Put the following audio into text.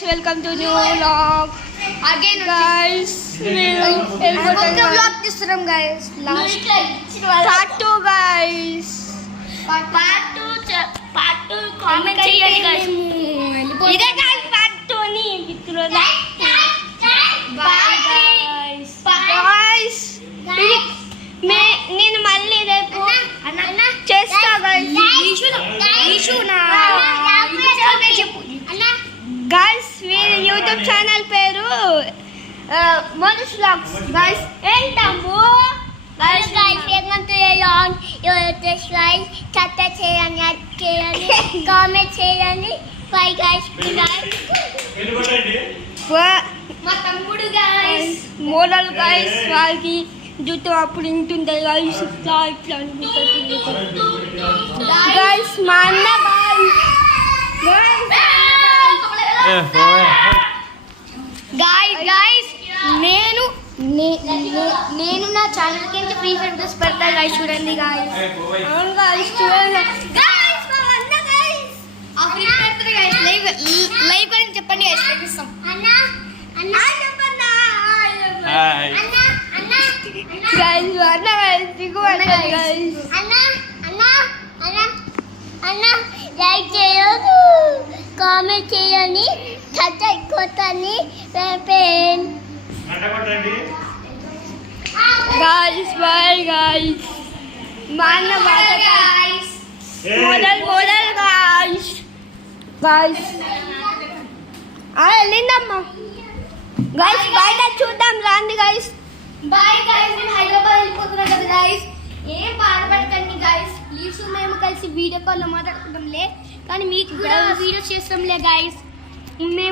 Welcome to new vlog again guys. vlog తీసుకున్నాం guys. Last part 2 guys. part 2 comment చేయండి guys. ఇదే guys part 2 ని ఇస్తున్నా. Bye guys. Guys. నేను మళ్ళీ రేపు చేస్తా guys. Guys, వీరి యూట్యూబ్ ఛానల్ పేరు మోనిష్ వ్లాగ్స్ గైస్. ఏంటమ్ము guys welcome to your long subscribe subscribe చేయండి కామెంట్ చేయండి బై guys good night మా తమ్ముడు guys మోడల్ గైస్. వాళ్ళకి జుట్టు అప్పుడు ఇంటుంటాయి గైస్. ఇట్లా ఇట్లా అనుకుంటుంది గైస్. మా అన్న guys నేను నా ఛానల్ కి ఫ్రీ ఫెంటస్ పెడతా guys చూడండి guys. అవును గైస్ చూడండి guys మా అన్న guys ఆ ఫ్రీ పెడతారు guys లైవ్ గురించి చెప్పండి guys చూపిస్తాం అన్న చెప్పండి హాయ్ గైస్. అన్న గైస్ దిగువండి గైస్. అన్న లైక్ చేయండి కామెంట్ చేయండి సబ్స్క్రైబ్ కొట్టండి పెన్ గైస్ బాయ్ గైస్. మా అన్న guys మోడల్ గైస్. గైస్ వెళ్ళిందమ్మా గైస్. బయట చూద్దాం రాండి గైస్. బాయ్ గైస్ నేను హైదరాబాద్ వెళ్ళిపోతున్నా కదా గైస్. ఏం బాధపడకండి గైస్. ప్లీజ్ మేము కలిసి వీడియో కాల్లో మాట్లాడుకుంటాంలే కానీ మీకు కూడా వీడియోస్ చేస్తాంలే గైస్. మేము